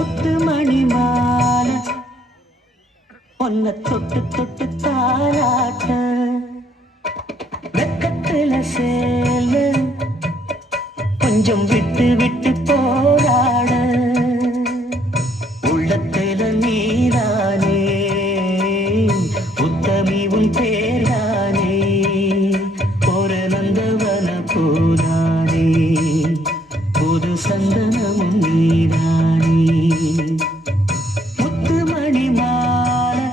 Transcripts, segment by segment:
முத்து மணி மாலை பொன்ன தொட்டு தொட்டு தாளாட்ட வெக்கத்துல சேல கொஞ்சம் விட்டு விட்டு போராட உள்ளத்துல நீதானே உத்தமி உன் பேர்தானே ஒரு நந்தவன பூதானே புது சந்தனமும் நீதானே முத்து மணி மாலை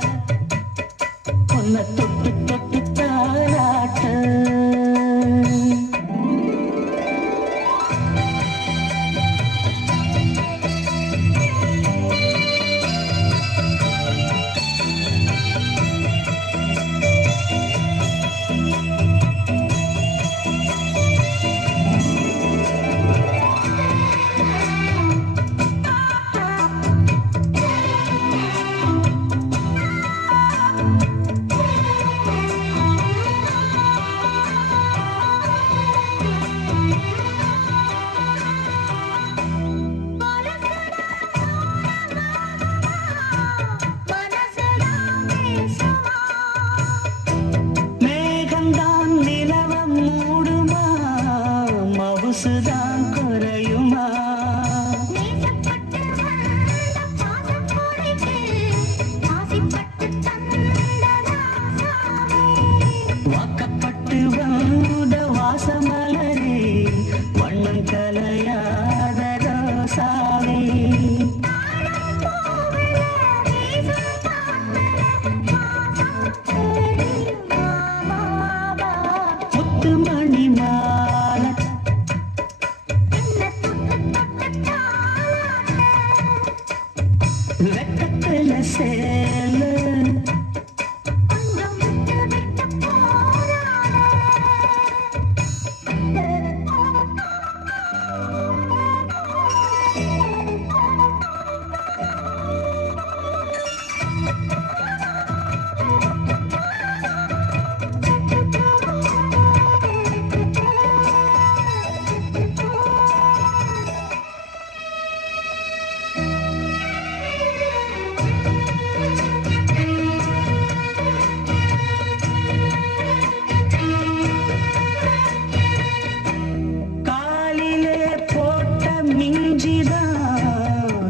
பொன்ன தொட்டு தொட்டு தாளாட்ட மவுசுதான் குறையுமா வாக்கப்பட்டு வந்த வாசமலரே வண்ணம் கலையாத ரோசாவே முத்து மணி மாலை வெக்கத்துல சேல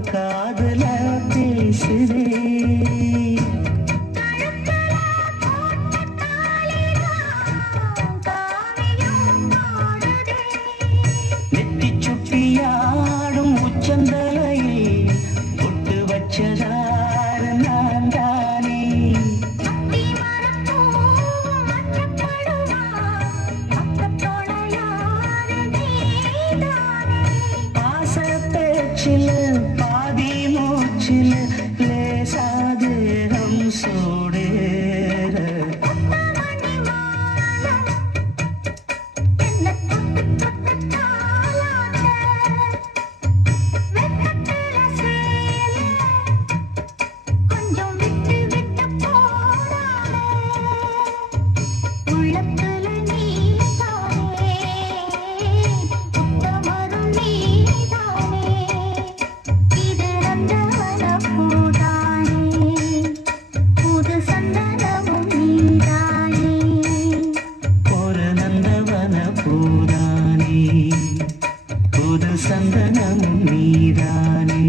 காதல பேசுதே நெத்தி சுட்டியாடும் உச்சந்தலையில் பொட்டு வச்சதார நான் தானே ஆசை பேச்சில் பாதி மூச்சில் லேசாதேகம் சூடேற பூதானே புது சந்தனமும் நீதானே